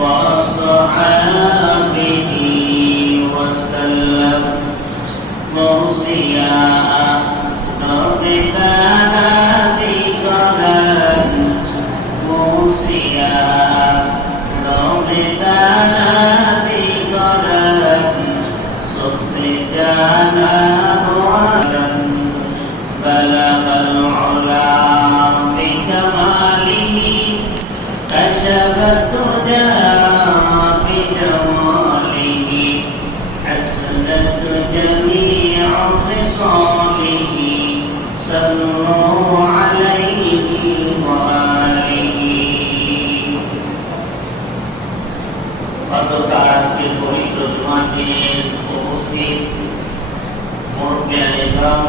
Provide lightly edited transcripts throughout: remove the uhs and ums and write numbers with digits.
وأصحابه وسلم مرسيا نقتنا في قدم مرسيا نقتنا في قدم صدقنا وعلم بلغ العلا بكماله كشف الدجى بجماله حسنت جميع خصاله صلوا عليه وآله গতকাল আজকের পবিত্র জুমার দিনের উপস্থিত মুরব্বিয়ানে ইকরাম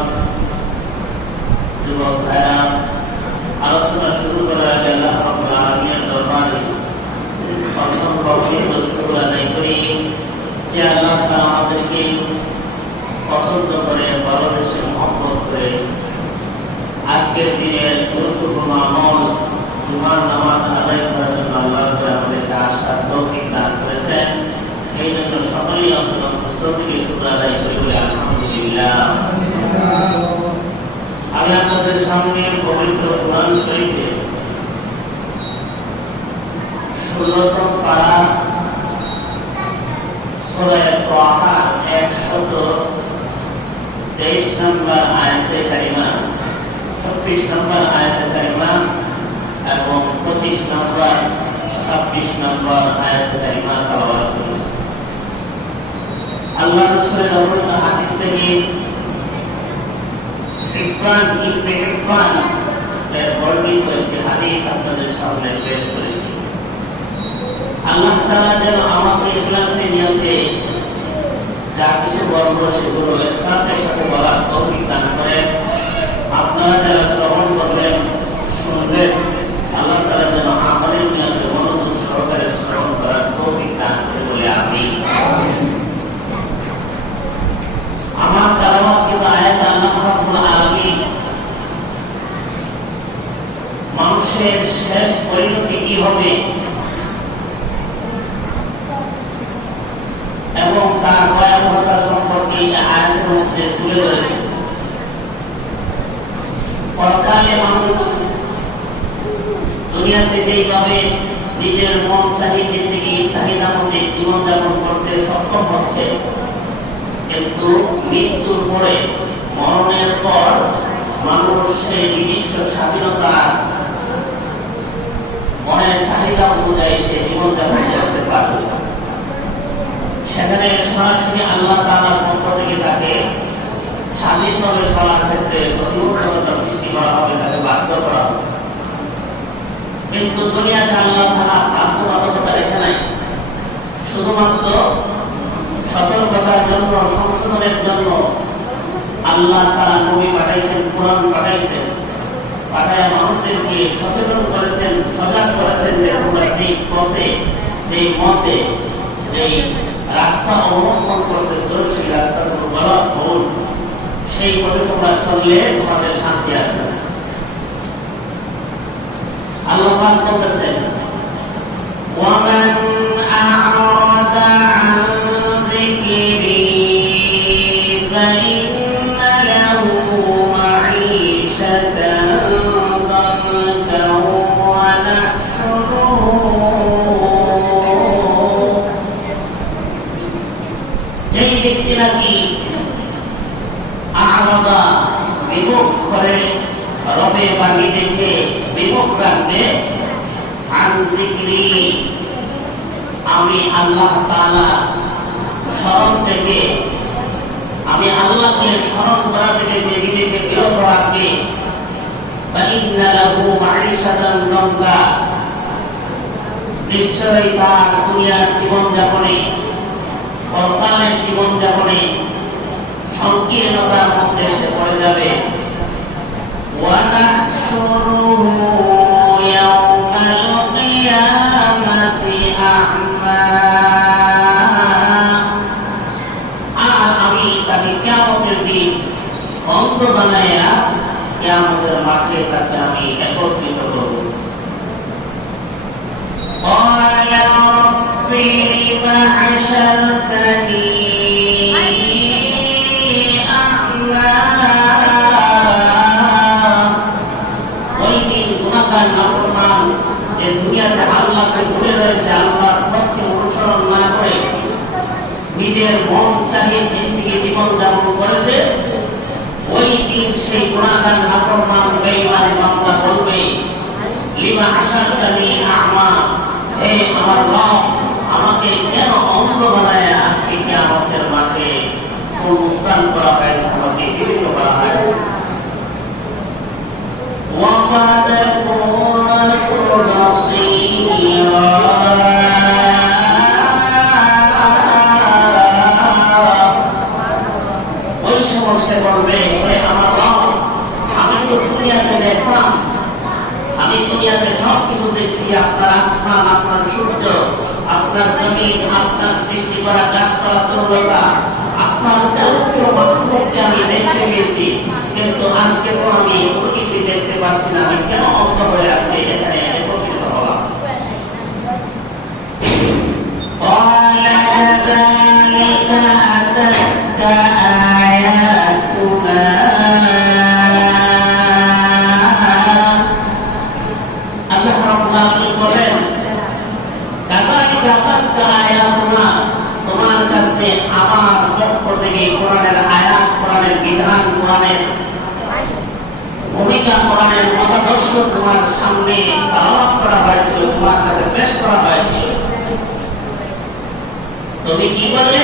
যুবক ভাইরা আলোচনা শুরু করার আগে আল্লাহ রাব্বুল আলামিনের দরবারে অসংখ্য শুকর আদায় করি যে আল্লাহ তাআলা আমাদেরকে পছন্দ করে ভালোবেসে মহব্বত করে আজকের দিনের গুরুত্বপূর্ণ আমল জুমার নামাজ আদায় করার জন্য আল্লাহ আমাদেরকে আসার তৌফিক দান করেছেন। এই জন্য সকলেই অন্তর থেকে শুকর আদায় করি বলে আলহামদুলিল্লাহ। আমি আপনাদের সামনে পবিত্র কোরআন শরীফে ১৬তম পারা সূরা তাহা ১২৩ নম্বর আয়াতে কারিমা, ২৪ নম্বর আয়াতে কারিমা এবং ২৫ নম্বর ২৬ নম্বর আয়াতে কারিমা তেলাওয়াত করেছি। আল্লাহ রাসূলের অমূল্য হাদিস থেকে ইবনে হিব্বান এর বর্ণিত একটি হাদিস আপনাদের সামনে পেশ করেছি। আল্লাহ তাআলা যেন আমাকে ইখলাসের নিয়তে যা কিছু বলবো সেগুলো ইখলাসের সাথে বলার তৌফিক দান করেন। আপনারা যারা শ্রবণ করবেন শুনবেন, আল্লাহ তাআলা যেন আমাদের নিয়তে মনোযোগ সহকারে শ্রবণ করার তৌফিক দান করে বলে আমিন। আমার তেলাওয়াতকৃত আয়াতে আল্লাহ রাব্বুল আলামিন মানুষের শেষ পরিণতি কি হবে এবং তার ভয়াবহতা সম্পর্কে এই আয়াতের মধ্যে তুলে ধরেছে। পরকালে মানুষ দুনিয়াতে যেইভাবে নিজের মন চাহিদা মতে জীবনযাপন করতে সক্ষম হচ্ছে, কিন্তু মৃত্যুর পরে মরণের পর মানুষ সেই নিজস্ব স্বাধীনতা মনের চাহিদা অনুযায়ী সে জীবনযাপন করতে পারবে। সেখানে সরাসরি আল্লাহ তাআলার পক্ষ থেকে তাকে স্বাধীনভাবে চলার ক্ষেত্রে প্রতিবন্ধকতা সৃষ্টি করা হবে, তাকে বাধ্য করা হবে। কিন্তু দুনিয়াতে আল্লাহ তাআলা বাধ্যবাধকতা রেখে নাই, শুধুমাত্র সতর্কতার জন্য, সংশোধনের জন্য আল্লাহ তাআলা নবী পাঠাইছেন, কোরআন পাঠাইছেন, পাঠায় মানুষদেরকে সচেতন করেছেন, সজাগ করেছেন যে তোমরা এই পথে, যেই মতে, যেই রাস্তা অবলম্বন করতেছ সেই রাস্তাগুলো গলত ভুল, সেই পথে তোমরা চললে তোমাদের শান্তি আসবে না। আল্লাহ পাক বলতেছেন ওয়ামান আ'রাদা আন যিকরি ফাইন্না লাহু মাঈশাতান দানকা ওয়া নাহশুরুহু, যেই ব্যক্তি নাকি আ'রাদা বিমুখ করে রবে বাণী দেখে বিমুখ রাখবে, আন যিকরি আমি আল্লাহ তাআলা স্মরণ থেকে, আমি আল্লাহকে স্মরণ করা থেকে যে নিজেকে বিরত রাখবে, ফাইন্না লাহু মাঈশাতান দানকা, নিশ্চয়ই তার দুনিয়ার জীবনযাপনে, পরকালের জীবনযাপনে সংকীর্ণতার মধ্যে সে পড়ে যাবে। ওয়া নাহশুরুহু ইয়াওমাল কিয়ামাতি আ'মা, আর আমি তাকে কিয়ামতের দিন অন্ধ বানাইয়া কিয়ামতের মাঠে তাকে আমি একত্রিত করব। قال رب حشرتني أعمى ওই দিন গুনাহগার নাফরমান যে দুনিয়াতে আল্লাহকে ভুলে রয়েছে, আল্লাহর পথকে অনুসরণ না করে নিজের মন চাহিয়ে জিন্দেগি জীবন যাপন করেছে, ওই দিন সেই গুনাহগার নাফরমান বেঈমান বান্দা বলবে, লিমা হাশারতানি আ'মা, হে আমার রব, আমাকে কেন অন্ধ বানায় আজকে কিয়ামতের মাঠে পুনরুত্থান করা হয়েছে, আমাকে জীবিত করা হয়েছে। وَقَدْ كُنتُ بَصِيرًا, ওই সময় সে বলবে, হে আমার রব, আমি তো দুনিয়াতে দেখলাম, আমি দুনিয়াতে সব কিছু দেখছি, আপনার আসমান, আপনার সূর্য, আপনার জমিন, আপনার সৃষ্টি করা গাছপালা, তরুলতা, আপনার যাবতীয় মাখলুককে আমি দেখতে পেয়েছি, কিন্তু আজকে তো আমি কোনো কিছুই দেখতে পাচ্ছি না, আমি কেন অন্ধ হয়ে আজকে এখানে একত্রিত হলাম? আল্লাহ রাব্বুল আলামিন বলেন, তোমার কাছে আমার পক্ষ থেকে কোরআনের আয়াত, কোরআনের বিধান, কোরআনের ভূমিকা, কোরআনের মতাদর্শ তোমার সামনে তালাওয়াত করা হয়েছিল, তোমার কাছে পেশ করা হয়েছিল। তুমি কি বলে?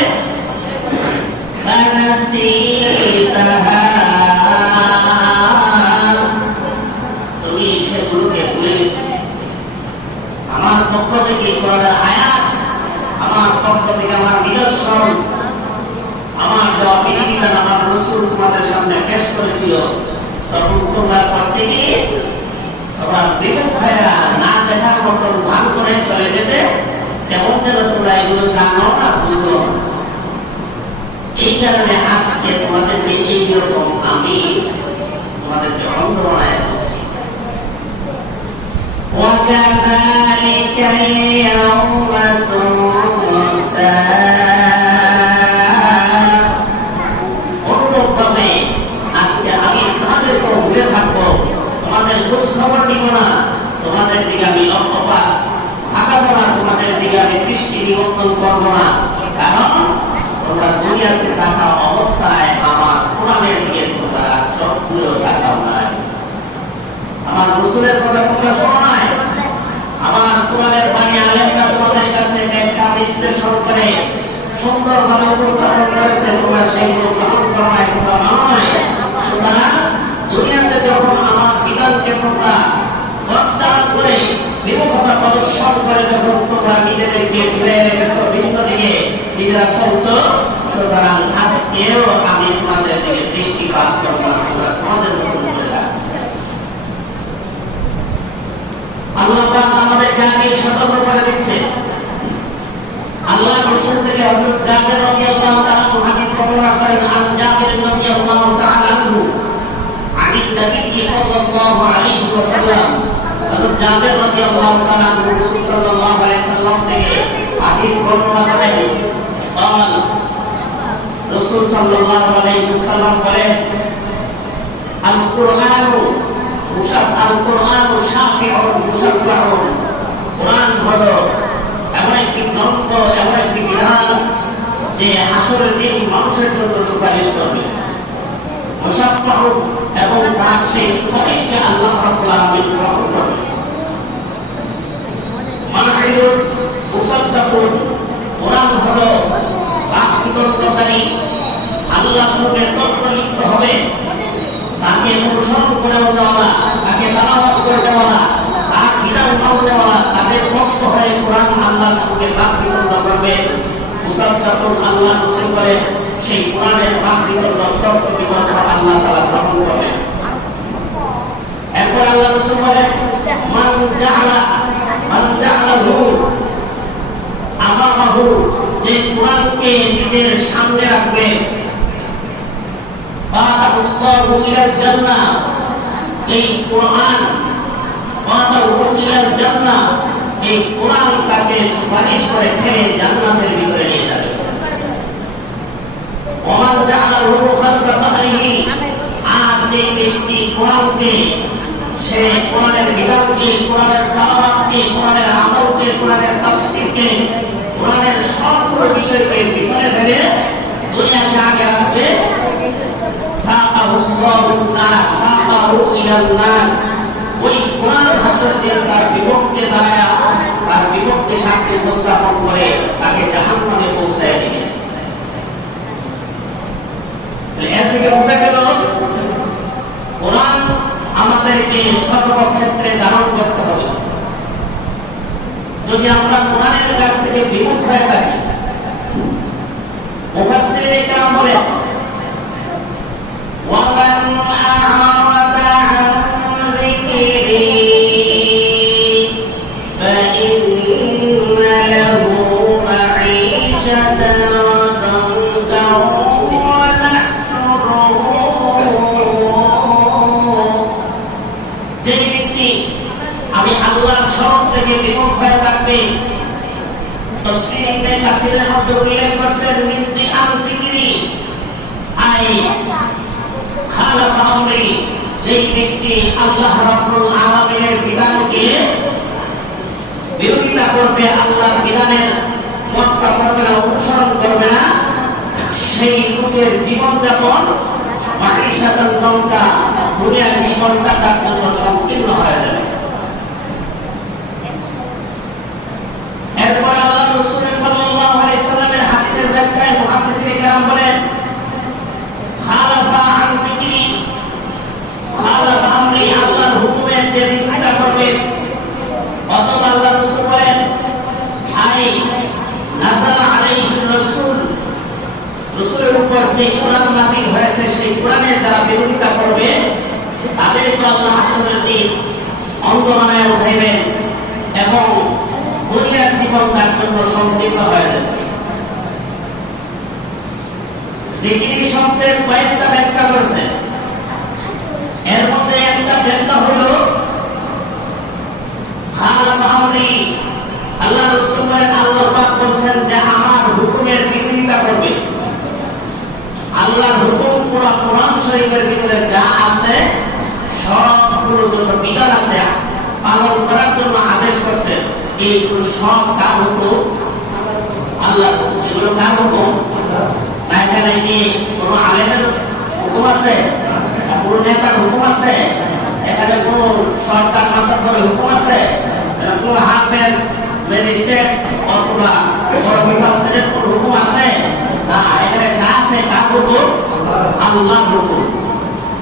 তুমি সেগুলোকে ভুলে গেছো। আমার পক্ষ থেকে কোরআনের আয়াত, আমার পক্ষ থেকে আমার নিদর্শন, আমার দেওয়া বিধিবিধান আমার রাসূল তোমাদের সামনে পেশ করেছিল, তখন তোমরা করতে গিয়ে তোমার বিমুখ হয়ে না দেখার মতন ভান করে চলে যেতে, কেমন যেন তোমরা এগুলো জানো না, বুঝো। এই কারণে আজকে তোমাদেরকে এইরকম আমি তোমাদেরকে অন্ধ বানায় দিচ্ছি। وَكَذَلِكَ الْيَوْمَ تُنسَى, অনুরূপভাবে আজকে আমি তোমাদেরকে ভুলে থাকবো, তোমাদের খোঁজ খবর নিব না, তোমাদের দিকে আমি লক্ষ্যপাত থাকাবো না, তোমাদের দিকে আমি দৃষ্টি নিবন্ধন করবো না, কারণ তোমরা দুনিয়াতে থাকা অবস্থায় আমার কোরআনের দিকে তোমরা চোখগুলো তাকাও নাই, আমার রাসূলের কথা তোমরা শোনো নাই, আমার কোরআনের বাণী আলেমরা তোমাদের কাছে ব্যাখ্যা বিশ্লেষণ করে সুন্দরভাবে উপস্থাপন করেছে, তোমরা সেইগুলো গ্রহণ করো নাই, তোমরা মানো নাই। সুতরাং দুনিয়াতে যখন আমার বিধানকে তোমরা প্রত্যাখ্যান করে বিমুখতা প্রদর্শন করে যখন তোমরা নিজেদেরকে ঘুরে রেখেছো ভিন্ন দিকে নিজেরা চলছো, সুতরাং আজকেও আমি তোমাদের দিকে দৃষ্টিপাত করবো না, তোমরা তোমাদের মতো ঘুরে থাকো। আল্লাহ পাক আমাদেরকে আগে সতর্ক করে দিচ্ছে। আল্লাহ রাসূল থেকে হযরত জাবের রাদিয়াল্লাহু তাআলা হাদিস বর্ণনা করেন, আন জাবের রাদিয়াল্লাহু তাআলা আনহু আনিন নবী সাল্লাল্লাহু আলাইহি ওয়াসাল্লাম, হযরত জাবের রাদিয়াল্লাহু তাআলা আনহু রাসূল সাল্লাল্লাহু আলাইহি ওয়াসাল্লাম থেকে হাদিস বর্ণনা করেন, قال রাসূল সাল্লাল্লাহু আলাইহি ওয়াসাল্লাম বলেন, আল কুরআনু কোরআন হলো এমন একটি গ্রন্থ, এমন একটি বিধান যে হাসরের দিন মানুষের জন্য সুপারিশ করবে। মুশাফফাহু, এবং তার সেই সুপারিশকে আল্লাহ রাব্বুল আলামিন গ্রহণ করবে। মানহিলুল মুসাদ্দাকুন, কোরআন হলো বাক বিতর্ককারী, আল্লাহর সঙ্গে তর্ক লিপ্ত হবে, তাকে অনুসরণ করে নেওয়া, তাকে তালাওয়াত করে নেওয়া, তার বিধান মানতে নেওয়া, তাদের পক্ষ হয়ে কোরআন আল্লাহর সঙ্গে বাক বিতর্ক করবে। মুসাদ্দাকুন, আল্লাহ রাসূল করে সেই কোরআনের বাক বিতর্ক, তর্ক বিতর্ক আল্লাহ তাআলা গ্রহণ করবেন। এরপর আল্লাহ রাসূল বলেন, মান জাআলাহু আমামাহু, যে কোরআনকে নিজের সামনে রাখবে, বাআদাহু ইলাল জান্নাহ, এই কোরআন বাআদাহু ইলাল জান্নাহ, এই কোরআন তাকে সুপারিশ করে ফেলে জান্নাতের ভিতরে ওমান জাআলাহু খালফা যাহরিহি, আর যে ব্যক্তি কোরআনকে, সে কোরআনের বিধানকে, কোরআনের তেলাওয়াতকে, কোরআনের আমলকে, কোরআনের তাফসীরকে, কোরআনের সবগুলো বিষয়কে পিছনে ফেলে দুনিয়াকে আগে রাখবে, সাআহুল্লাহু নার, সাআহু ইলাল নার, ওই কোরআন হাসর দিন তার বিপক্ষে দাঁড়ায়া, তার বিপক্ষে সাক্ষী উপস্থাপন করে তাকে জাহান্নামে পৌঁছায় দিবে। এর থেকে বোঝা গেল কোরআন আমাদেরকে সর্বক্ষেত্রে ধারণ করতে হবে। যদি আমরা কোরআনের কাছ থেকে বিমুখ হয়ে থাকি, মুফাসসিরিনে কেরাম বলেন ওয়ামান আ'রাদা আন যিকরি ফাইন্না লাহু মাঈশাতান দানকা ওয়া নাহশুরুহু, যে ব্যক্তি আমি আল্লাহর স্মরণ থেকে বিমুখ হয়ে থাকবে, তাফসীর ইবনে কাসিরের মধ্যে উল্লেখ করেছেন মিনতি আন যিকরি আই খালাফা আমরি, যে ব্যক্তি আল্লাহ রাব্বুল আলামিনের বিধানকে বিরোধিতা করবে, আল্লাহর বিধানের মতটা করবে না, অনুসরণ করবে না, সেই লোকের জীবনযাপন মাঈশাতান দানকা, দুনিয়ার জীবনটা তার জন্য সংকীর্ণ হয়ে যাবে। এরপর আল্লাহ রাসূল সাল্লাল্লাহু আলাইহি সাল্লামের হাদিসের ব্যাখ্যায় মুহাদ্দিসিনে কেরাম বলেন খালাফা আন যিকরি, খালাফা আমরি, আল্লাহর হুকুমের যে বিরোধিতা করবে, অথবা আল্লাহ রাসূল বলেন আই নাযালা আলাইহি রাসূল, রাসূলের উপর যে কোরআন নাযিল হয়েছে সেই কোরআনের যারা বিরোধিতা করবে তাদেরকে আল্লাহ হাসরের দিন অন্ধ বানায় উঠাইবেন এবং দুনিয়ার জীবন তার জন্য সংকীর্ণ হয়ে যাবে। যিকরি শব্দের কয়েকটা ব্যাখ্যা করেছেন, এর মধ্যে একটা ব্যাখ্যা হলো খালাফা আমরি, আল্লাহ রাসূল বলেন, আল্লাহ পাক বলেন যে আমার হুকুমের বিরোধিতা করবে, আল্লাহর হুকুম পুরো কোরআন শরীফের ভিতরে যা আছে সবগুলো যত বিধান আছে পালন করার জন্য আদেশ করছে, এইগুলো সব কার হুকুম? আল্লাহর হুকুম। এগুলো কার হুকুম? না এখানে কি কোনো আলেমের হুকুম আছে, কোনো নেতার হুকুম আছে, এখানে কোনো সরকার মাথার করে হুকুম আছে, কোনো হাফেজ, ম্যাজিস্ট্রেট অথবা বড় মুফাসসিরের কোনো হুকুম আছে? না, এখানে যা আছে কার হুকুম? আল্লাহর হুকুম।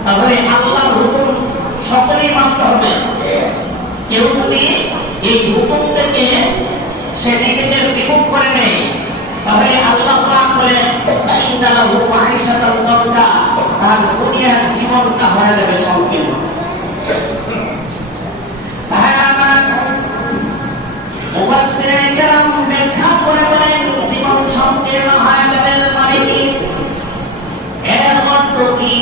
তাহলে আল্লাহর হুকুম সকলেই মানতে হবে। কেউ যদি এই হুকুম থেকে সে নিজেদের বিমুখ করে নেয়, তাহলে আল্লাহ পাক বলেন ফাইন্না লাহু মাঈশাতান দানকা, তার দুনিয়ার জীবনটা হয়ে যাবে সংকীর্ণ। মুফাসসিরিনে কেরাম ব্যাখ্যা করে বলেন জীবন সংকীর্ণ হয়ে যাবে মানে কি? এর অর্থ কি?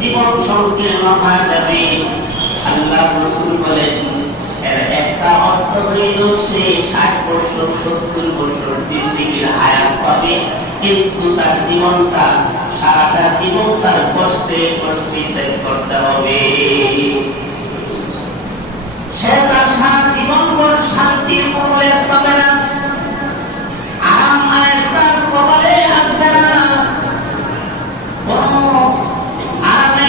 জীবন সংকীর্ণ হয়ে যাবে, আল্লাহ রাসূল বলেন এর একটা অর্থ হইল সে 60 বছর 70 বছর জিন্দেগির হায়াত পাবে, কিন্তু তার জীবনটা সারাটা জীবন তার কষ্টে কষ্টে করতে হবে। সে তার সারা জীবন ভর শান্তির পরিবেশ পাবে না, আরাম আয়েশ তার কবলে আসবে না, আরামে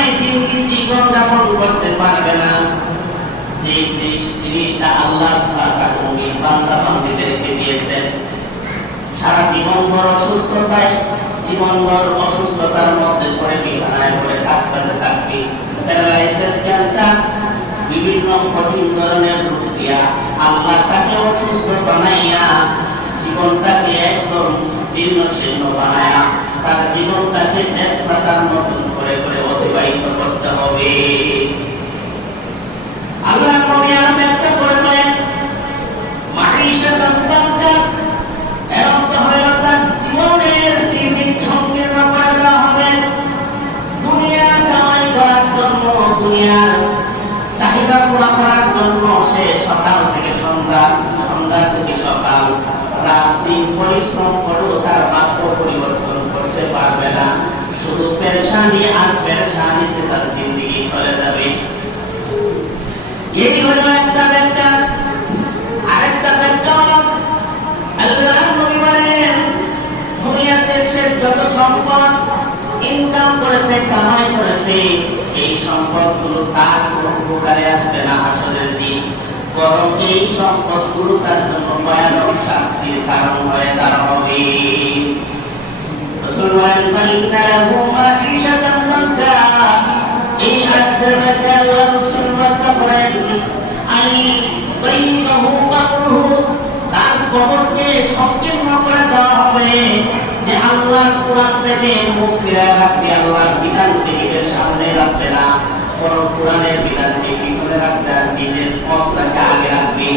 জীবন যাপন করতে পারবে না। যে জিনিসটা আল্লাহ তার মুমিন বান্দা বান্দীদেরকে দিয়েছেন, সারা জীবন ভর অসুস্থতায়, জীবন ভর অসুস্থতার মধ্যে পড়ে বিছানায় পড়ে থাকবে, প্যারালাইসিস, ক্যান্সার, বিভিন্ন কঠিন ধরনের রোগ দিয়া আল্লাহ তাকে অসুস্থ বানাইয়া জীবনটাকে একদম জীর্ণ শীর্ণ বানায়া তার জীবনটাকে নেশাদার নতুন করে করে অতিবাহিত করতে হবে। আল্লাহ নবী আরো ব্যাখ্যা করে বলেন মাঈশাতান দানকা, এর অর্থ হলো তার জীবনের রিজিক সংকীর্ণ করে দেওয়া হবে। দুনিয়া কামাই করার জন্য, দুনিয়ার চাহিদা পুরা করার জন্য সে সকাল থেকে সন্ধ্যা, সন্ধ্যা থেকে সকাল, রাত দিন পরিশ্রম করেও তার বাক্য পরিবর্তন করতে করতে পারবে না, শুধু পেরেশানি আর পেরেশানিতে তার জিন্দেগি চলে যাবে। এই হলো একটা ব্যাখ্যা। আরেকটা ব্যাখ্যা হলো আল্লাহর নবী বলেন, দুনিয়াতে সে যত সম্পদ ইনকাম করেছে, কামাই করেছে, এই সম্পদগুলো তার কোনো উপকারে আসবে না হাসরের দিন, বরং এই সম্পদগুলো তার জন্য ভয়ানক শাস্তির কারণ হয়ে দাঁড়াবে। রাসূল বলেন, ফাইন্না লাহু মাঈশাতান দানকা। এই আয়াতের মধ্যে আল্লাহ রাসূল ব্যাখ্যা করেন, আই বাইনাহু কবরহু, তার কবরকে সংকীর্ণ করে দেওয়া হবে। যে আল্লাহর কোরআন থেকে মুখ ফিরায় রাখবে, আল্লাহর বিধানকে নিজের সামনে রাখবে না, বরং কোরআনের বিধানকে পিছনে রাখবে আর নিজের পথটাকে আগে রাখবে,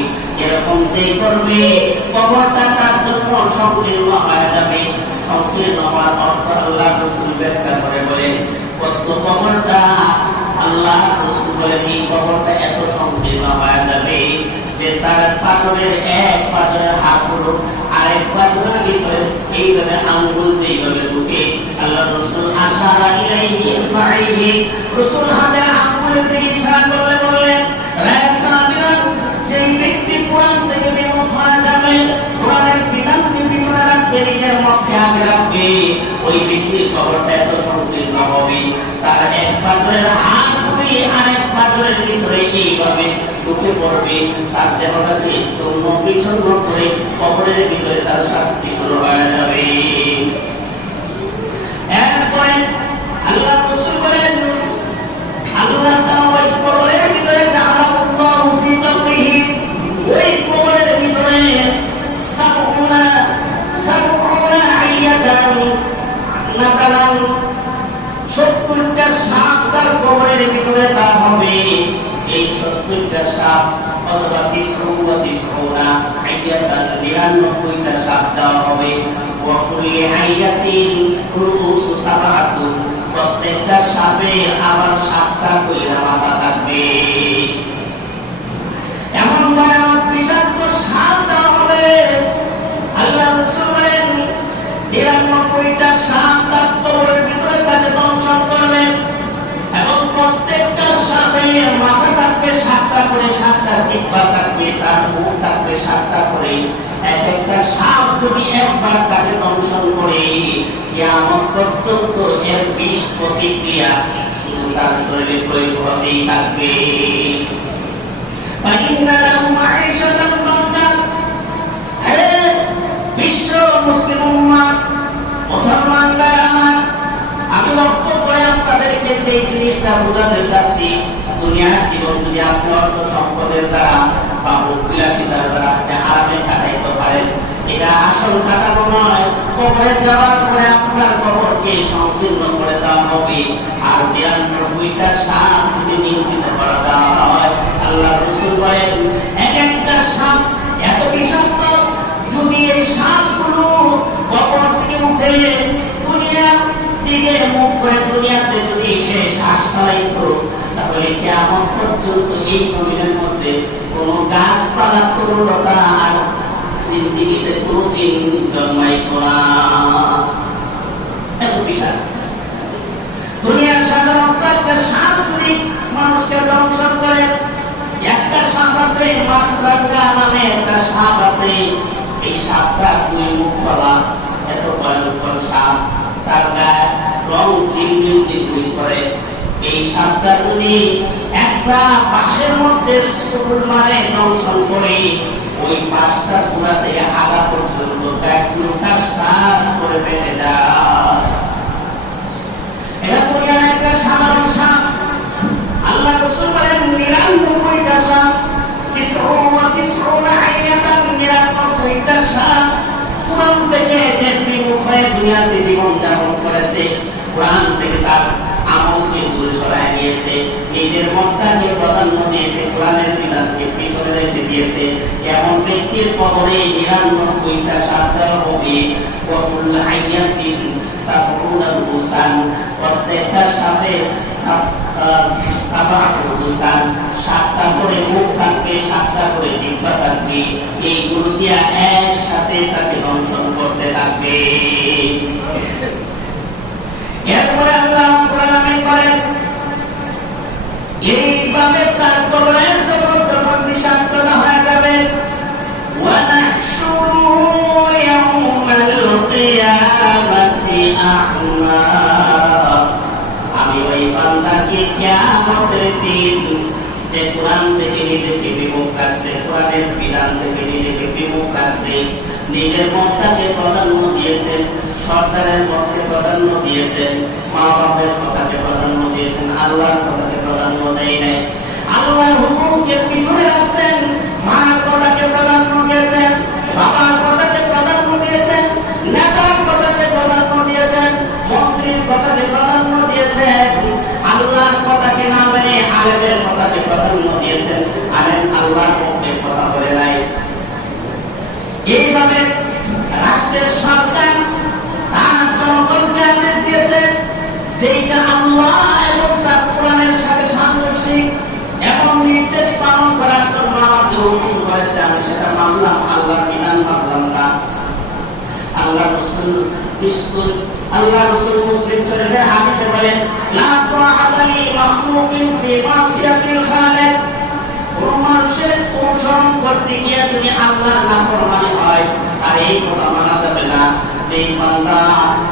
এরকম যে করবে কবরটা তার জন্য সংকীর্ণ হয়ে যাবে। সংকীর্ণ হওয়ার অর্থ আল্লাহ রাসূল ব্যাখ্যা করে বলেন, কত কবরটা আল্লাহ রাসূল বলেন এই কবরটা এত সংকীর্ণ হয়ে যাবে যে তার পাথরের এক পাথরের হাতগুলো আরেক পাথরের ভিতরে এইভাবে আঙ্গুল যেইভাবে ঢুকে, আল্লাহ রাসূল আশারা ইলাইহি ইসমাঈলি, রাসূল হাতের আঙ্গুলের দিকে ইশারা করলে বললেন, রে সাবিরা, যেই ব্যক্তি কোরআন থেকে বিমুখ হয়ে যাবে, কোরআনের বিধানকে পিছনে রাখবে, নিজের মধ্যে আগে রাখবে, ওই ব্যক্তির কবরটা এত সংকীর্ণ হবে, তার এক পাথরের হাত ঢুকে আরেক পাথরের ভিতরে এইভাবে ঢুকে পড়বে, তার দেহটাকে চূর্ণ বিচ্ছিন্ন করে কবরের ভিতরে তার শাস্তি শুরু হয়ে যাবে। এরপরে আল্লাহ রাসূল বলেন, আল্লাহ তাআলা ওই কবরের ভিতরে জাআলাল্লাহু ফি কবরিহি, ওই কবরের ভিতরে সাবউনা আইয়াতান নাতালান, 70টা সাপ তার কবরের ভিতরে দেওয়া হবে। এই 70টা সাপ অথবা 90 আইয়াতান 99টা সাপ দেওয়া হবে। ওয়া কুল্লি আইয়াতিন রুউসু সাবআতু, প্রত্যেকটা সাপের আবার 7টা কইরা মাথা থাকবে। এমন ভয়ানক বিষাক্ত সাপ দেওয়া হবে। আল্লাহ রাসূল বলেন, 99টা সাপ তার কবরের ভিতরে তাকে দংশন করবে এবং প্রত্যেকটা সাপের মাথা থাকবে 7টা করে, 7টা জিহ্বা থাকবে, তার মুখ থাকবে 7টা করে। এক একটা সাপ যদি একবার তাকে দংশন করে, কিয়ামত পর্যন্ত এর বিষ প্রতিক্রিয়া শুধু তার শরীরে প্রয়োগ হতেই থাকবে। ফাইন্না লাহু মাঈশাতান দানকা, হে বিশ্ব মুসলিম উম্মাহ, মুসলমান ভাইরা, আমি লক্ষ্য করে আপনাদেরকে যে জিনিসটা বোঝাতে চাচ্ছি, দুনিয়ার জীবন যদি আপনি অর্থ সম্পদের দ্বারা বা বিলাসিতার দ্বারা আরামে কাটাইতে পারেন, এটা আসল কাটানো নয়। কবরে যাওয়ার পরে আপনার কবরকে সংকীর্ণ করে দেওয়া হবে, আর 99টা সাপ যদি নিয়োজিত করা দেওয়া হয়, আল্লাহ রাসূল বলেন, এক একটা সাপ এত বিষাক্ত, যদি এই সাপগুলো কবর থেকে উঠে দুনিয়ার দিকে মুখ করে দুনিয়াতে যদি সে শ্বাস ফেলাইতো, তাহলে কিয়ামত পর্যন্ত এই জমিনের মধ্যে কোনো গাছপালা তরুলতা আর জিন্দেগিতে কোনোদিন জন্মাইতো না। এত বিশাল দুনিয়ার সাধারণত একটা সাপ যদি মানুষকে দংশন করে, একটা সাপ আছে মাছরাঙ্গা নামে একটা সাপ আছে। এই সাপটা 2 মুখওয়ালা, এত ভয়ঙ্কর সাপ, তার গায়ে রং ঝিলমিল ঝিলমিল করে। এই সাপটা যদি একটা বাঁশের মধ্যে সুর মারে দংশন করে, ওই বাঁশটা পুরা থেকে আগা পর্যন্ত 1 কিলোটা শ্বাস করে বেঁধে যায়। এটা দুনিয়ার একটা সাধারণ সাপ। আল্লাহ রাসূল বলেন, 99টা সাপ, 99 আইয়াতান 99টা সাপ কোরআন থেকে যে বিমুখ হয়ে দুনিয়াতে জীবন যাপন করেছে, কোরআন থেকে তার আমলকে দূরে সরায় নিয়েছে, নিজের মনটাকে প্রাধান্য দিয়েছে, কোরআনের বিধানকে পিছনে রেখে দিয়েছে, এমন ব্যক্তির কবরে 99টা সাপ দেওয়া হবে। ওয়া কুল্লু আইয়াতিন সাবউনা রুসান, প্রত্যেকটা সাপের 7টা করে মুখ থাকবে, 7টা করে জিহ্বা থাকবে, এইগুলো দিয়া একসাথে তাকে দংশন করতে থাকবে। এরপরে আল্লাহ কোরআনে বলেন এইভাবে তার কবরের জন্য যখন বিষাক্ততা হয়ে যাবে ওয়ানাহশুরু ইয়াউমাল কিয়ামাতি আ'মা, আমি ওই বান্দাকে কিয়ামতের দিন যে কোরআন থেকে নিজেকে বিমুখ রাখছে, কোরআনের বিধান থেকে নিজেকে বিমুখ রাখছে, নিজের মনটাকে প্রাধান্য দিয়েছেন, সরকারের পক্ষে প্রাধান্য দিয়েছেন, মা বাবার কথাকে প্রাধান্য দিয়েছেন, আল্লাহর কথাকে প্রাধান্য দেয় নাই, আল্লাহর হুকুমকে পিছনে রাখছেন, মার কথাকে প্রাধান্য দিয়েছেন, বাবার কথাকে প্রাধান্য দিয়েছেন, নেতার কথাকে প্রাধান্য দিয়েছেন, মন্ত্রীর কথাকে প্রাধান্য দিয়েছেন, আল্লাহর কথাকে না মেনে আলেমের কথাকে প্রাধান্য দিয়েছেন, আলেম আল্লাহর পক্ষে কথা বলে নাই। এইভাবে রাষ্ট্রের সরকার তার জনগণকে আদেশ দিয়েছে যেটা আল্লাহ এবং তার কোরআনের সাথে সাংঘর্ষিক এবং নির্দেশ পালন করার জন্য আমাকে হুকুম করেছে, আমি সেটা মানলাম, আল্লাহর বিধান মানলাম না। আল্লাহ রাসূল মুসলিম শরীফের হাদিসে বলেন লা তাআতা লি মাখলুকিন ফি মাসিয়াতিল খালিক, কোন মানুষের অনুসরণ করতে গিয়ে তুমি আল্লাহর নাফরমানি হয় আর এই কথা মানা যাবে না যে বান্দা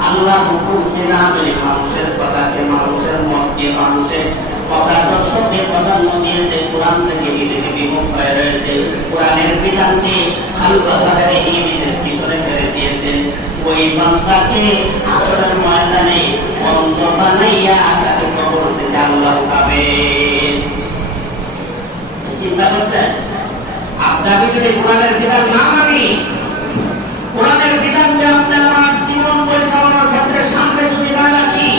আল্লাহর হুকুমকে না মেনে মানুষের কথাকে, মানুষের মতকে, মানুষের মতাদর্শকে প্রাধান্য দিয়েছে, কোরআন থেকে নিজেকে বিমুখ হয়ে রয়েছে, কোরআনের বিধানকে খালফা জাহেরে নিজের পিছনে ফেলে দিয়েছে, ওই বান্দাকে আসরের ময়দানে অন্ধ বানাইয়া তাকে কবর থেকে আল্লাহ উঠাবে। চিন্তা করছেন আপনাকে যদি কোরআনের বিধান না মানি, কোরআনের বিধানকে আপনি আমার জীবন পরিচালনার ক্ষেত্রে সামনে যদি না রাখি,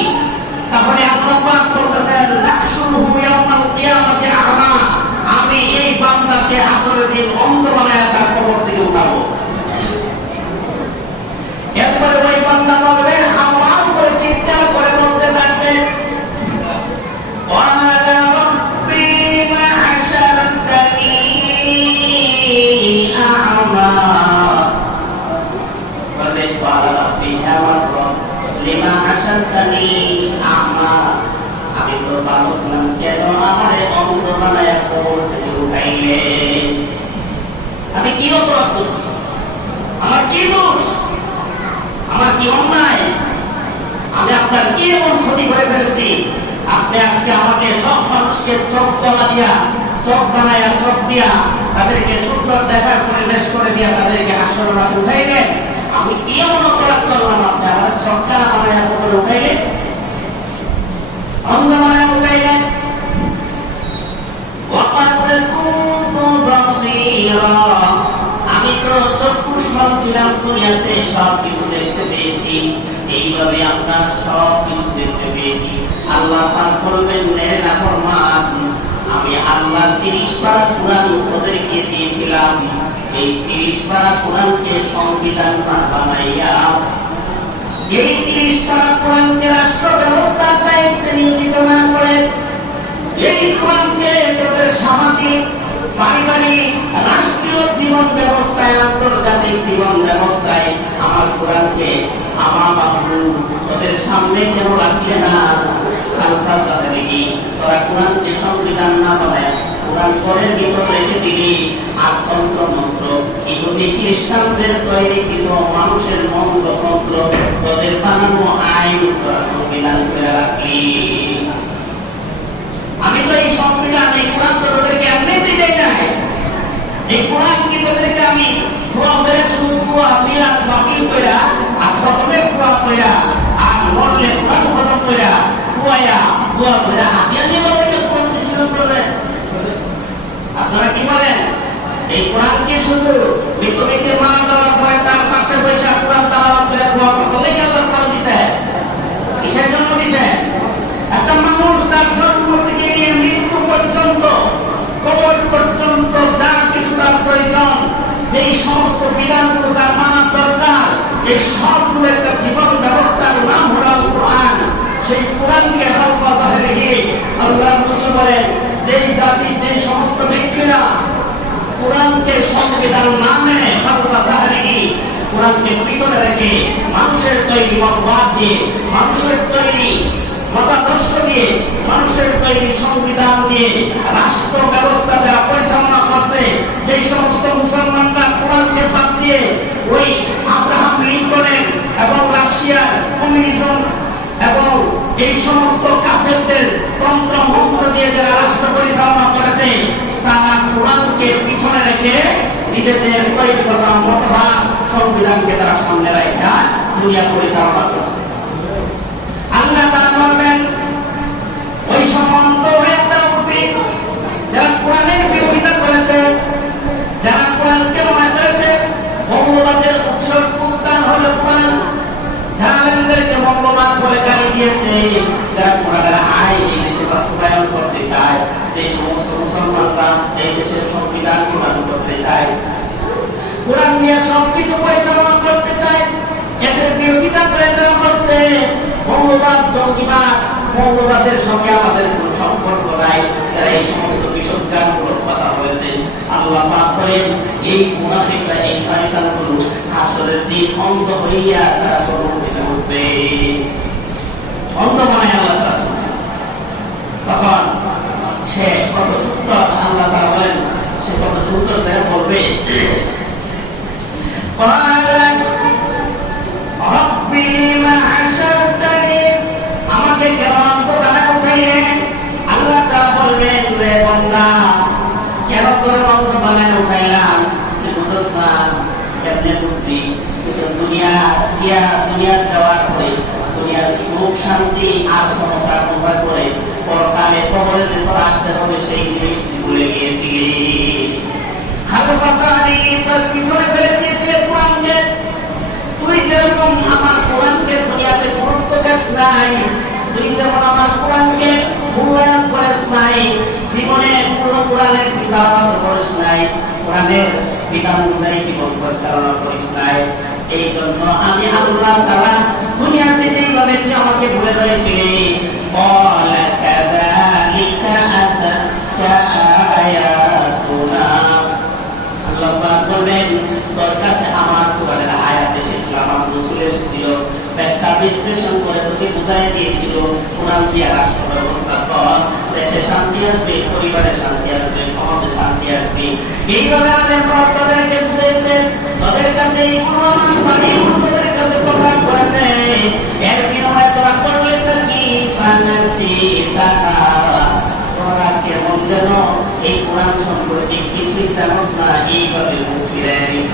তাহলে আল্লাহ পাক বলতেছেন লাহশুরুহু ইয়াউমাল কিয়ামাতি আ'মা, আমি এই বান্দাকে আসরের দিন অন্ধ বানায়া তার কবর থেকে উঠাবো। এরপরে ওই বান্দা বলবে হাওয়া করে চিৎকার করে বলতে থাকবে আমি তো পারছিলাম কেন আমারে অন্ধ বানায়া কবর থেকে উঠাইলে, আমি কি অপরাধ করছি, আমার কি দোষ, আমার কি অন্যায়, আমি আপনার কি এমন ক্ষতি করে ফেলেছি আপনি আজকে আমাকে সব মানুষকে চোখ গলা দিয়া, চোখ বানায়া, চোখ দিয়া তাদেরকে সুন্দর দেখার পরিবেশ করে দিয়া তাদেরকে হাসরের মাঠে উঠাইলেন, আমি কি এমন অপরাধ করলাম আপনি আমার চোখ কানা বানায়া কবরে উঠাইলেন, অন্ধ বানায়া উঠাইলেন। আমি তো চক্ষুষ্মান ছিলাম, দুনিয়াতে সব কিছু দেখতে পেয়েছি, এইভাবে আপনার সব কিছু দেখতে পেয়েছি। আল্লাহ পাক বলবেন মেরে নাফরমান, আমি আল্লাহ 30 পারা কোরআন ওদেরকে দিয়েছিলাম, এই 30 পারা কোরআনকে সংবিধান বানাইয়া এই 30 পারা কোরআনকে রাষ্ট্র ব্যবস্থার দায়িত্বে নিয়োজিত না করে এই কোরআনকে তোদের সামাজিক, পারিবারিক, রাষ্ট্রীয় জীবন ব্যবস্থায়, আন্তর্জাতিক জীবন ব্যবস্থায় আমার কোরআনকে আমার বাবু ওদের সামনে কেন রাখলে না, খালফা জাহেরে কি তোরা কোরআনকে সংবিধান না বানায় কোরআন পরের ভিতর রেখে দিলি আর তন্ত্র মন্ত্র ইহুদি খ্রিস্টানদের তৈরিকৃত মানুষের মন্ত্র তোদের বানানো আইন তোরা সংবিধান করে রাখলি। আমি তো এই সংবিধান, এই কোরআন তো তোদেরকে এমনিতে দেই নাই, এই কোরআন কি তোদেরকে আমি পুরা মেরেছি, পুরা মিলাদ বাকিল কইরা আর খতমে পুরা কইরা আর মরলে কোরআন খতম কইরা ফুয়ায়া ফুয়া কইরা হাতিয়া নিয়ে বলতে কোন কিছু করবে। আপনারা কি বলেন এই কোরআনকে শুধু মৃত্যুকে মারা যাওয়ার পরে তার পাশে বসে কোরআন তেলাওয়াত করে ফুয়া খতমে কেন কোরআন দিছে, কিসের জন্য দিছে? একটা মানুষ তার জন্ম থেকে নিয়ে মৃত্যু পর্যন্ত, কবর পর্যন্ত যা কিছু তার প্রয়োজন, যেই সমস্ত বিধানগুলো তার মানার দরকার, এই সবগুলো একটা জীবন ব্যবস্থার নাম হল কোরআন। সেই কোরআনকে খালফা জাহেরে গিয়ে আল্লাহ রাসূল বলেন যেই জাতি, যেই সমস্ত ব্যক্তিরা কোরআনকে সংবিধান না মেনে খালফা জাহেরে গিয়ে কোরআনকে পিছনে রেখে মানুষের তৈরি মতবাদ দিয়ে, মানুষের তৈরি মতাদর্শ দিয়ে, মানুষের তৈরি সংবিধান দিয়ে রাষ্ট্র ব্যবস্থা যারা পরিচালনা করছে, যে সমস্ত মুসলমানরা কোরআনকে বাদ দিয়ে ওই আব্রাহাম লিঙ্কনের এবং রাশিয়ার কমিউনিজম এবং এই সমস্ত কাফেরদের তন্ত্র মন্ত্র দিয়ে যারা রাষ্ট্র পরিচালনা করেছে, তারা কোরআনকে পিছনে রেখে নিজেদের তৈরি করা মতবাদ সংবিধানকে তারা সামনে রেখে দুনিয়া পরিচালনা করছে। আল্লাহ তাআলা বলেন ওই সমস্ত হৃদয়বতী যারা কোরআনের বিরোধিতা করেছে, যারা কোরআনকে মনে করেছে মৌলবাদের উৎস উত্থান হলো কোরআন, যারা আলেমদেরকে মৌলবাদ বলে গালি দিয়েছে, যারা কোরআনের আইন এই দেশে বাস্তবায়ন করতে চায়, এই সমস্ত মুসলমানরা এই দেশের সংবিধান প্রণয়ন করতে চায়, কোরআন দিয়ে সবকিছু পরিচালনা করতে চায়, এদের বিরোধিতা করে যারা করছে মৌলবাদ, জঙ্গিবাদ, মৌলবাদের সঙ্গে আমাদের কোনো সম্পর্ক নাই, যারা এই সমস্ত বিসজ্ঞানমূলক কথা বলেছে, আল্লাহ পাক বলেন এই মুনাফিকরা, এই শয়তানগুলো হাসরের দিন অন্ধ হইয়া তারা গর্ভবতী উঠবে, অন্ধ বানায় আল্লাহ তাআলা। তখন সে কত সুন্দর, আল্লাহ তাআলা বলেন সে কত সুন্দর করে বলবে, আমাকে কেন অন্ধ বানায় উঠাইলে? আল্লাহ তাআলা বলবেন রে বান্দা, কেন তোর অন্ধ বানায় উঠাইলাম? তুই বুঝছ না? কেমনে বুঝবি? দুনিয়া যাওয়ার পরে দুনিয়ার সুখ শান্তি আর ক্ষমতা ব্যবহার করে পরকালে কবরে যে তোর আসতে হবে সেই জিনিস তুই ভুলে গিয়েছিলি। খালফাতানি তোর পিছনে ফেলে দিয়েছিলে কোরআনকে। তুই যেরকম আমার কোরআনকে দুনিয়াতে গুরুত্ব দেস নাই, তুই যেমন আমার কোরআনকে মূল্যায়ন করিস নাই, জীবনে পূর্ণ কোরআনের তিলাওয়াত করিস নাই, কোরআনের বিধান অনুযায়ী জীবন পরিচালনা করিস নাই, এই জন্য আমি আল্লাহ তাআলা দুনিয়াতে যেইভাবে তুই আমাকে ভুলে রয়েছিলি, ক্বালা কাযালিকা আতাকা আয়াতুনা, আল্লাহ পাক বলেন তোর কাছে আমার কোরআনের আয়াত এসেছিল, আমার রাসূল এসেছিল, ব্যাখ্যা বিশ্লেষণ করে তোকে বুঝাই দিয়েছিল কোরআন দিয়ে রাষ্ট্র ব্যবস্থা কর, দেশে শান্তি আসবে, পরিবারে শান্তি আসবে, সমাজে শান্তি আসবে। এইভাবে আমাদের প্রবক্তাদেরকে বুঝিয়েছেন, তাদের কাছে এই কোরআন বাণী তাদের কাছে প্রকাশ করেছে, এর বিনিময়ে তোরা করলে কি ফানাসিতা, তোরা কেমন যেন এই কোরআন সম্পর্কে কিছুই জানোস না, এইভাবে মুখ ফিরে নিস।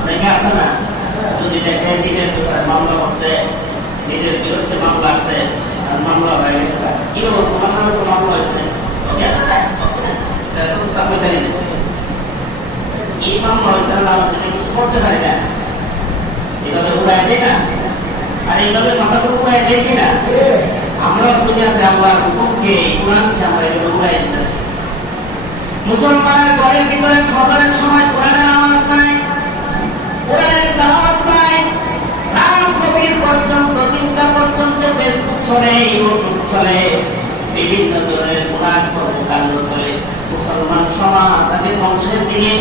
অনেকে আছে না, যদি দেখে নিজের মামলা করতে, নিজের বিরুদ্ধে মামলা আছে, মামলা হয়ে গেছে, কি হলো তোমার নামে তো মামলা হয়েছে, এই মামলা হয়েছে না, কিছু করতে পারি না, এইভাবে উড়ায় দেয় না, আর এইভাবে মাথাগুলো উড়ায় দেয় কিনা? আমরা দুনিয়াতে আল্লাহর হুকুমকে, কোরআনকে আমরা এগুলো উড়াই দিতেছি। মুসলমানের ঘরের ভিতরে ফজরের সময় কোরআনের আওয়াজ নাই, কোরআনের তেলাওয়াত নাই, রাত গভীর পর্যন্ত 3টা পর্যন্ত ফেসবুক চলে, ইউটিউব চলে, বিভিন্ন ধরনের গুনাহ কর্মকাণ্ড চলে। মুসলমান সমাজ তাদের ধ্বংসের দিকে,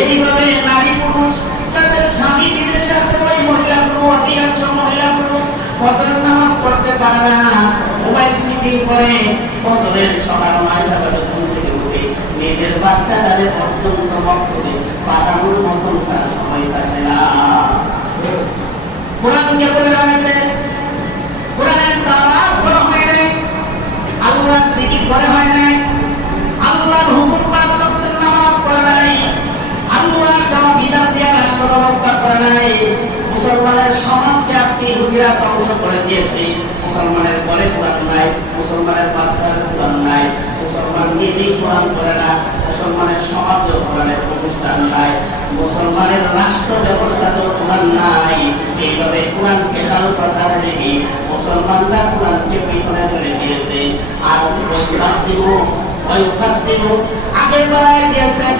এইভাবে নারী পুরুষ তাদের স্বামী বিদেশে আছে, ওই মহিলাগুলো, অধিকাংশ মহিলাগুলো ফজরের নামাজ পড়তে পারে না, মোবাইল সিটিং করে, ফজরের সকাল 9টা বাজে ঘুম থেকে উঠে নিজের বাচ্চাদের পর্যন্ত মক্তবে পাঠানোর মতন তার সময় থাকে না। কোরআনকে বলে রয়েছে, কোরআনের তেলাওয়াত করা হয় নাই, আল্লাহর জিকির করা হয় নাই, আল্লাহর হুকুম পাঁচ ওয়াক্তের নামাজ পড়া নাই, আল্লাহর দেওয়া বিধান দিয়ে রাষ্ট্র ব্যবস্থা করা নাই। মুসলমানের সমাজকে আজকে ইহুদিরা ধ্বংস করে দিয়েছে। মুসলমানের ঘরে কোরআন নাই, মুসলমানের বাচ্চার কোরআন নাই, মুসলমান নিজেই কোরআন করে না, মুসলমানের সমাজেও কোরআনের অনুষ্ঠান নাই, মুসলমানের রাষ্ট্র ব্যবস্থাতেও কোরআন নাই। এইভাবে কোরআনকে কারো কথা রেখে মুসলমানরা কোরআনকে পিছনে ফেলে দিয়েছে। আর আগে বাড়াই দিয়েছেন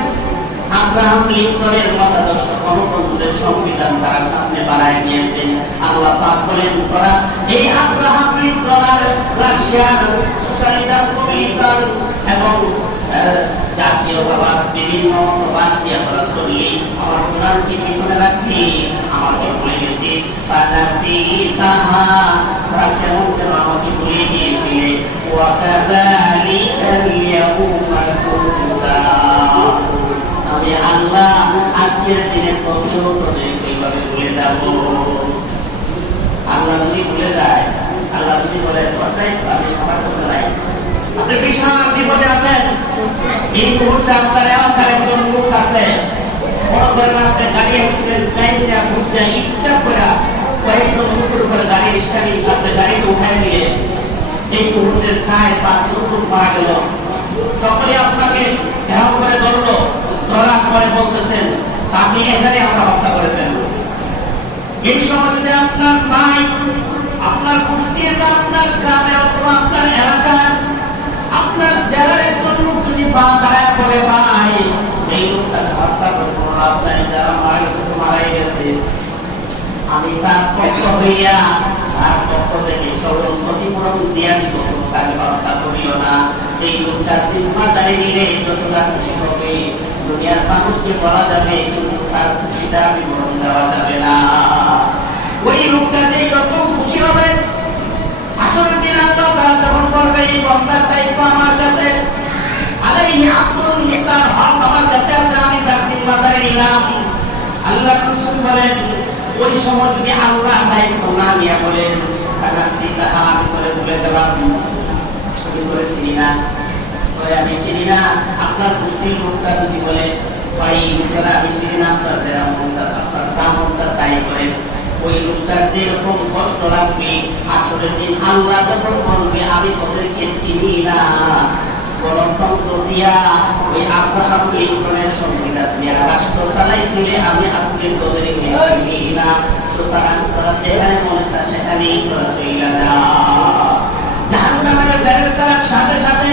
আব্রাহাম লিঙ্কনের মতাদর্শ, গণতন্ত্রের সংবিধান তারা সামনে বাড়াই দিয়েছেন। আল্লাহ পাক বলেন তোরা এই আব্রাহাম লিঙ্কন আর রাশিয়ার সোশ্যালিজম, কমিউনিজম এবং জাতীয়তাবাদ বিভিন্ন মতবাদ দিয়ে তোরা চললি, আমার কোরআনকে পিছনে রাখি, আমাকে ভুলে গেছিস। ফানাসিতাহা, কেমন যেন আমাকে ভুলে গিয়েছিলে। ওয়া কাযালিকাল ইয়াউমা তুনসা, আমি আল্লাহ আজকের দিনে তোকেও তোদের এইভাবে ভুলে যাব। আল্লাহ যদি ভুলে যায়, আল্লাহ যদি বলে আমি আমার কাছে নাই, আপনি বিশাল বিপদে আছেন, এই মুহূর্তে আপনার এলাকার একজন লোক আছে, বড় ধরনের আপনার গাড়ি অ্যাক্সিডেন্ট টাইমটা ঘুরতে ইচ্ছা করে কয়েকজন লোকের উপরে গাড়ির স্টারিং আপনার গাড়িকে উঠাই দিয়ে এই মুহূর্তে ছায় পাঁচজন লোক মারা গেল। সকলে আপনাকে ঘেরাও করে ধরলো, ধরার পরে বলতেছেন তাকে এখানে আমরা হত্যা করে ফেলবো। এই সময় যদি আপনার ভাই, আপনার গোষ্ঠীর, আপনার গ্রামে অথবা আপনার এলাকার, আপনার জেলার একজন লোক যদি বা দাঁড়ায় বলে ভাই এই লোকটাকে হত্যা করে কোনো লাভ নাই, যারা মারা গেছে তো মারাই গেছে, আমি তার পক্ষ হইয়া তার পক্ষ থেকে সকল ক্ষতিপূরণ দিয়া দিব, তাকে হত্যা করিও না। এই লোকটা জিম্মাদারি নিলে যতটা খুশি হবে দুনিয়ার মানুষকে বলা যাবে, কিন্তু তার খুশিটা বিবরণ দেওয়া যাবে না। ওই লোকটা যেই রকম খুশি হবে আসলে দিন আল্লাহ তাআলা যখন করবে এই বন্দার দায়িত্ব আমার কাছে, আলাইহি আব্দুল মুতার হক আমার কাছে আছে, আমি তার জিম্মাদারি নিলাম। আল্লাহ রাসূল বলেন ওই সময় যদি আল্লাহ দায়িত্ব না নিয়ে বলেন ফানাসিতাহা, আমি করে ভুলে গেলাম, আমি করে চিনি না, আমি চিনি না। আপনার গোষ্ঠীর লোকটা যদি বলে ভাই লোকরা আমি চিনি না, আপনার যারা মনসা তাই করেন, ওই লোকটার যেরকম কষ্ট লাগবে আসলে দিন আল্লাহ তখন বলবে আমি তোদেরকে চিনি না, গণতন্ত্র দিয়া ওই আব্রাহাম লিঙ্কনের সংবিধান দিয়া রাষ্ট্র চালাইছিলে, আমি আজকে তোদেরকে চিনি না। সুতরাং তোরা যেখানে মনে চায় সেখানেই তোরা চইলা যা। জাহান্নামের ব্যারেল করার সাথে সাথে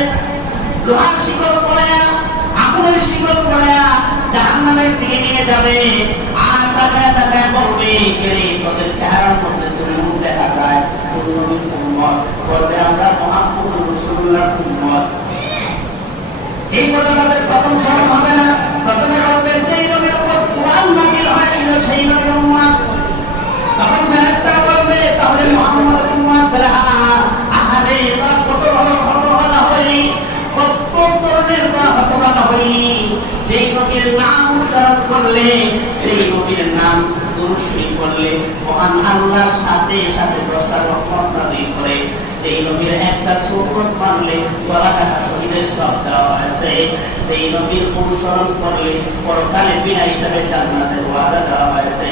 লোহার শিকল পড়ায়া, আগুনের শিকল পড়ায়া জাহান্নামের দিকে নিয়ে যাবে। আর তাকায় তাকায় বলবে গেলে তোদের চেহারার মধ্যে তুমি মুখ দেখা যায় নবীর উম্মত, বলবে আমরা মুহাম্মদুর রাসূলুল্লাহ উম্মত। এই কথা তাদের প্রথম স্মরণ হবে না, প্রথমে বলবে যেই নবীর উপর কোরআন নাযিল হয়েছিল সেই নবীর উম্মত। তখন ফেরেশতারা বলবে তাহলে মুহাম্মদের উম্মত। বলে আহারে তোরা কত বড় হতভাগা হইলি, কত ধরনের হতভাগা হইলি, যেই নবীর নাম উচ্চারণ করলে, যেই নবীর নাম দুরূদ শরীফ পড়লে মহান আল্লাহর সাথে সাথে 10টা রহমত নাযিল করে, যেই নবীর একটা সুন্নাত মানলে গলা কাটা শহীদের সওয়াব দেওয়া হয়েছে, যেই নবীর অনুসরণ করলে পরকালে বিনা হিসাবে জান্নাতের ওয়াদা দেওয়া হয়েছে,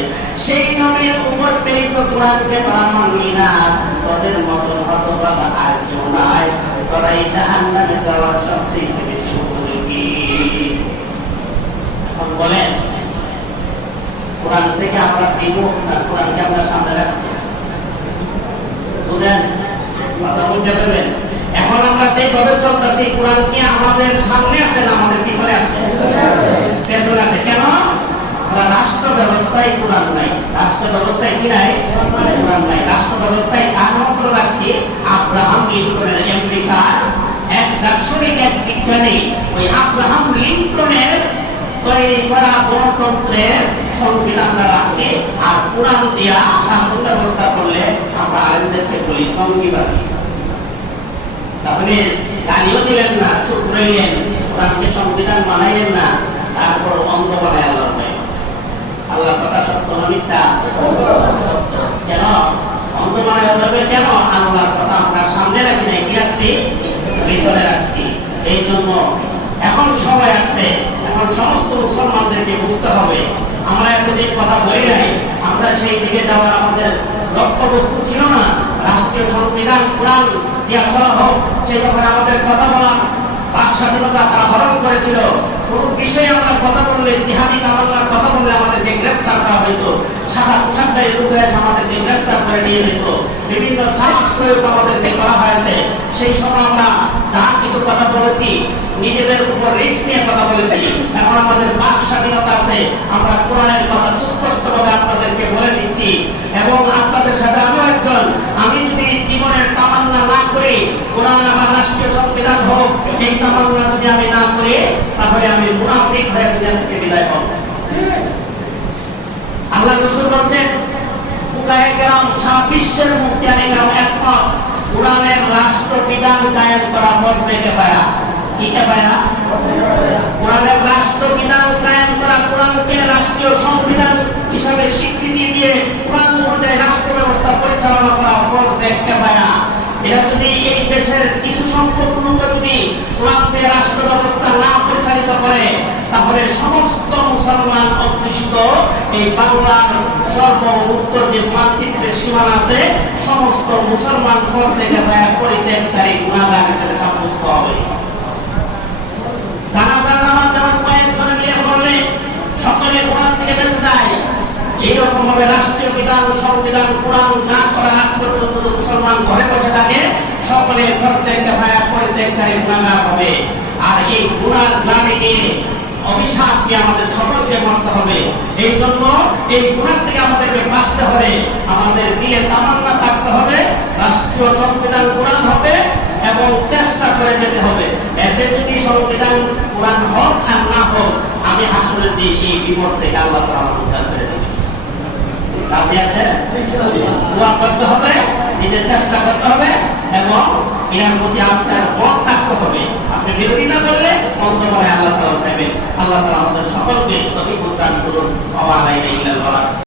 সেই নবীর উপর প্রেরিত কোরআনকে তোরা মানলি না, তোদের মতন হতভাগা আর কেউ নাই, তোরা এই জাহান্নামে যাওয়ার সবচেয়ে বেশি উপযোগী। এখন বলেন কোরআন থেকে আমরা দিব না কোরআনকে আমরা সামনে রাখছি? বুঝেন কথা বুঝতে পারবেন? এখন আমরা যেভাবে চলতেছি কোরআন কি আমাদের সামনে আছে না আমাদের পিছনে আছে? পেছনে আছে। কেন? রাষ্ট্র ব্যবস্থায় কোরআন নাই, রাষ্ট্র ব্যবস্থায় কি নাই? কোরআন নাই। রাষ্ট্র ব্যবস্থায় কানুন রাখছি আব্রাহাম লিঙ্কনের, আমেরিকার এক দার্শনিক, এক বিজ্ঞানী, ওই আব্রাহাম লিঙ্কনের তৈরি করা গণতন্ত্রের সংবিধানটা রাখছে। আর কোরআন দিয়া শাসন ব্যবস্থা করলে আমরা আলেমদেরকে বলি সংবিধান। তাহলে গালিও দিলেন না, চুপ রইলেন, কোরআনকে সংবিধান বানাইলেন না, তারপর অন্ধ বানায় আল্লাহ। আল্লাহ কথা সত্য না মিথ্যা? কেন অন্ধ বানায় আল্লাহকে? কেন? আল্লাহর কথা আমরা সামনে রাখি নাই, কি রাখছি? পিছনে রাখছি। এই জন্য এখন সময় আছে, এখন সমস্ত মুসলমানদেরকে বুঝতে হবে আমরা এতদিন কথা বলি নাই, আমরা সেই দিকে যাওয়ার আমাদের লক্ষ্যবস্তু ছিল না। রাষ্ট্রীয় সংবিধান কোরআন দিয়া চলা হোক, সেই ব্যাপারে আমাদের কথা বলা, বাক স্বাধীনতা তারা হরণ করেছিল। কোন বিষয়ে আমরা কথা বললে, জিহাদি কামান্নার কথা বললে আমাদেরকে গ্রেফতার করা হইতো, সাদা পোশাকদারি লোক এসে আমাদেরকে গ্রেফতার করে নিয়ে যেত, বিভিন্ন চাপ প্রয়োগ আমাদেরকে করা হয়েছে। সেই সময় আমরা যা কিছু কথা বলেছি নিজেদের উপর রিস্ক নিয়ে কথা বলেছি। এখন আমাদের বাক স্বাধীনতা আছে, আমরা কোরআনের কথা সুস্পষ্টভাবে আপনাদেরকে বলে দিচ্ছি। এবং আপনাদের সাথে আমিও একজন, আমি যদি জীবনের তামান্না না করি কোরআন আমার রাষ্ট্রীয় সংবিধান হোক, এই তামান্না যদি আমি না করি তাহলে আমি মুনাফিক হয়ে দুনিয়া থেকে বিদায় হব। বলছেন ফুকাহে কেরাম সারা বিশ্বের মুফতিয়ানে কেরাম একমত কোরআনের রাষ্ট্রবিধান কায়েম করা ফরজে কিফায়া। কি কিফায়া? কোরআনের রাষ্ট্রবিধান কায়েম করা, কোরআনকে রাষ্ট্রীয় সংবিধান হিসাবে স্বীকৃতি দিয়ে কোরআন অনুযায়ী রাষ্ট্র ব্যবস্থা পরিচালনা করা ফরজে কিফায়া। এরা যদি এই দেশের কিছু সংখ্যক লোক যদি কোরআনকে রাষ্ট্র ব্যবস্থা না পরিচালিত করে, তাহলে সমস্ত মুসলমান অধ্যুষিত এই বাংলার সর্ব উত্তর যে মানচিত্রের সীমানা আছে, সমস্ত মুসলমান ফরজে কিফায়া পরিত্যাগকারী গুনাহগার হিসেবে সাব্যস্ত হবে। জানাজার নামাজ যেমন কয়েকজনে মিলে পড়লে সকলে কোরআন থেকে বেঁচে যায়, এইরকম ভাবে রাষ্ট্রীয় বিধান সংবিধান কোরআন না করার আগ পর্যন্ত মুসলমান ঘরে বসে থাকে, সকলে ফরজে কিফায়া পরিত্যাগকারী গুনাহগার হবে। আর এই গুনার গ্লানি নিয়ে অভিশাপ দিয়ে আমাদের সকলকে মরতে হবে। এই জন্য এই গুনাহ থেকে আমাদেরকে বাঁচতে হবে, আমাদের দিলে তামান্না থাকতে হবে, রাষ্ট্রীয় সংবিধান কোরআন হবে এবং চেষ্টা করে যেতে হবে। এতে যদি সংবিধান কোরআন হোক আর না হোক, আমি হাসরের দিন এই বিপদ থেকে আল্লাহ তাআলা আমাকে উদ্ধার করে দেবেন। রাজি আছে? দোয়া করতে হবে, নিজের চেষ্টা করতে হবে এবং এর প্রতি আপনার মত থাকতে হবে। আপনি বিরোধিতা করলে অন্তরে আল্লাহ তাআলা দেবেন। আল্লাহ তাআলা আমাদের সকলকে